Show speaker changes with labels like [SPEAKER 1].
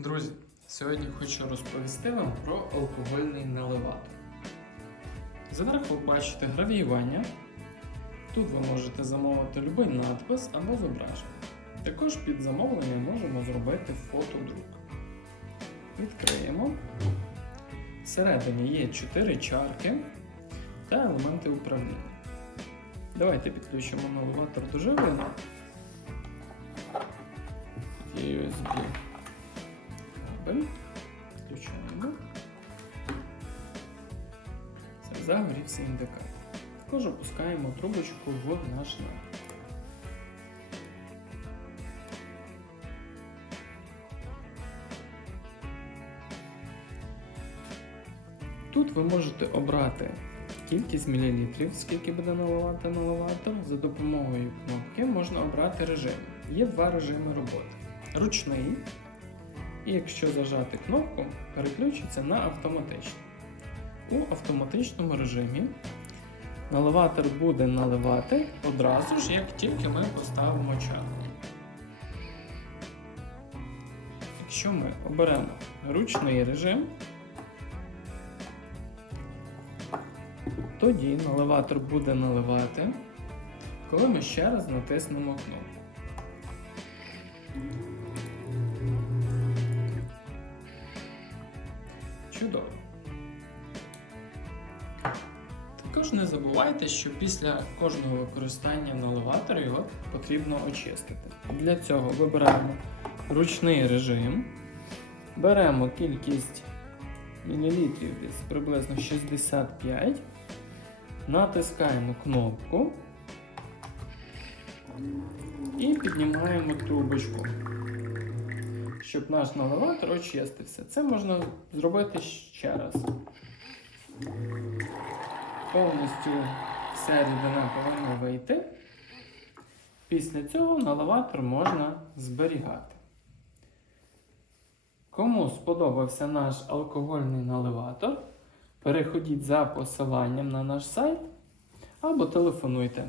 [SPEAKER 1] Друзі, сьогодні хочу розповісти вам про алкогольний наливатор. Зверху ви бачите гравіювання. Тут ви можете замовити будь-який надпис або зображення. Також під замовлення можемо зробити фотодрук. Відкриємо. Всередині є 4 чарки та елементи управління. Давайте підключимо наливатор до живлення. Тут USB кабель. Включаємо. Все, загорівся індикатор. Також опускаємо трубочку в наш напій. Тут ви можете обрати кількість мілілітрів, скільки буде наливати наливатор. За допомогою кнопки можна обрати режим. Є два режими роботи: ручний і якщо зажати кнопку, переключиться на автоматичний. У автоматичному режимі наливатор буде наливати одразу ж, як тільки ми поставимо чарку. Якщо ми оберемо ручний режим, тоді наливатор буде наливати, коли ми ще раз натиснемо кнопку. Чудово. Також не забувайте, що після кожного використання наливатора його потрібно очистити. Для цього вибираємо ручний режим, беремо кількість мілілітрів десь приблизно 65, натискаємо кнопку і піднімаємо трубочку щоб наш наливатор очистився. Це можна зробити ще раз. Повністю вся рідина повинна вийти. Після цього наливатор можна зберігати. Кому сподобався наш алкогольний наливатор, переходіть за посиланням на наш сайт або телефонуйте